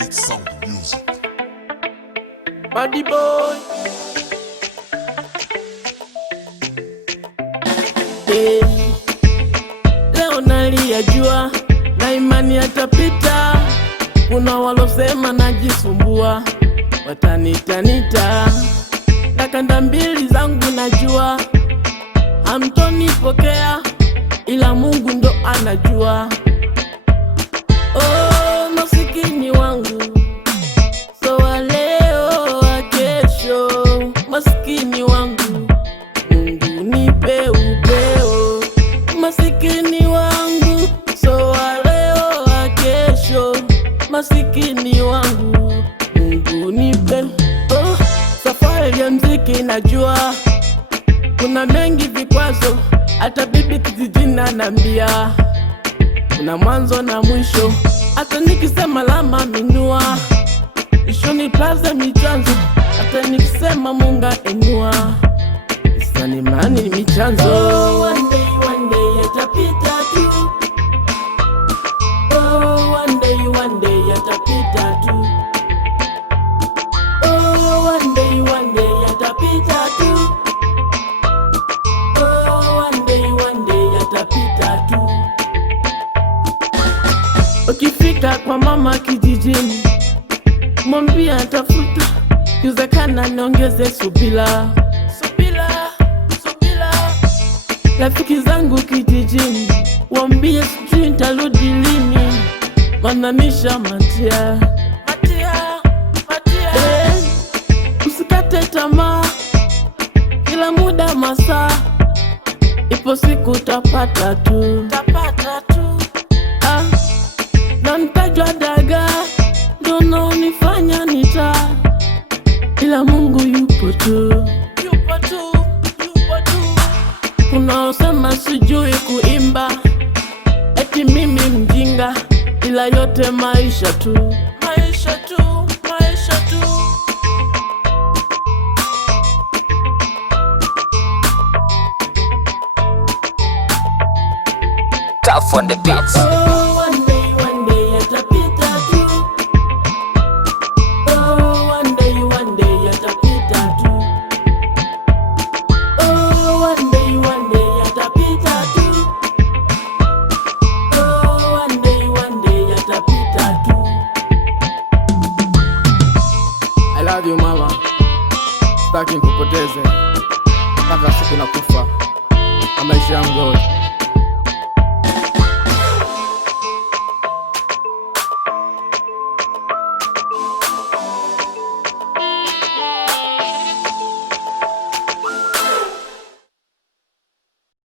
It's sound music. Body boy. Hey. Leo naliyajua na imani yatapita. Kuna walosema najisumbua, watanitanita. Dakanda mbili zangu najua hamtonipokea, ila Mungu ndo anajua. Oh, masikini wangu, so wa leo wa kesho. Masikini wangu, Mungu nipe upeo. Masikini wangu, so wa leo wa kesho. Masikini wangu, Mungu nipe. Oh, safari ya mziki najua kuna mengi vikwazo, hata bibi kijijini anambia kuna mwanzo na mwisho. Hata nikisema lama minua, isho nipaze michanzo. Hata nikisema Munga enua, isani mani michanzo. Oh, one day yatapita tu. Oh, one day yatapita tu. Oh, one day yatapita tu. Oh, one day yatapita tu. Ukifika kwa mama kijijini, mwambie atafuta, kiwezekana niongeze subila. Rafiki zangu kijijini, wambie sijui nitarudi lini, manamisha matia. Usikate tamaa, kila muda masaa, ipo siku utapata tu. Na nitajwa daga, ndo unanifanya nita, ila Mungu yupo tu. Unaosema sijui kuimba, eti mimi mjinga, ila yote maisha tu. Tough on the beats. Oh, one day yatapita tu. Oh, one day yatapita tu. Oh, one day yatapita tu. Oh, one day yatapita tu. I love you mama, sitaki nikupoteze mpaka siku nakufa, maisha yangu yote.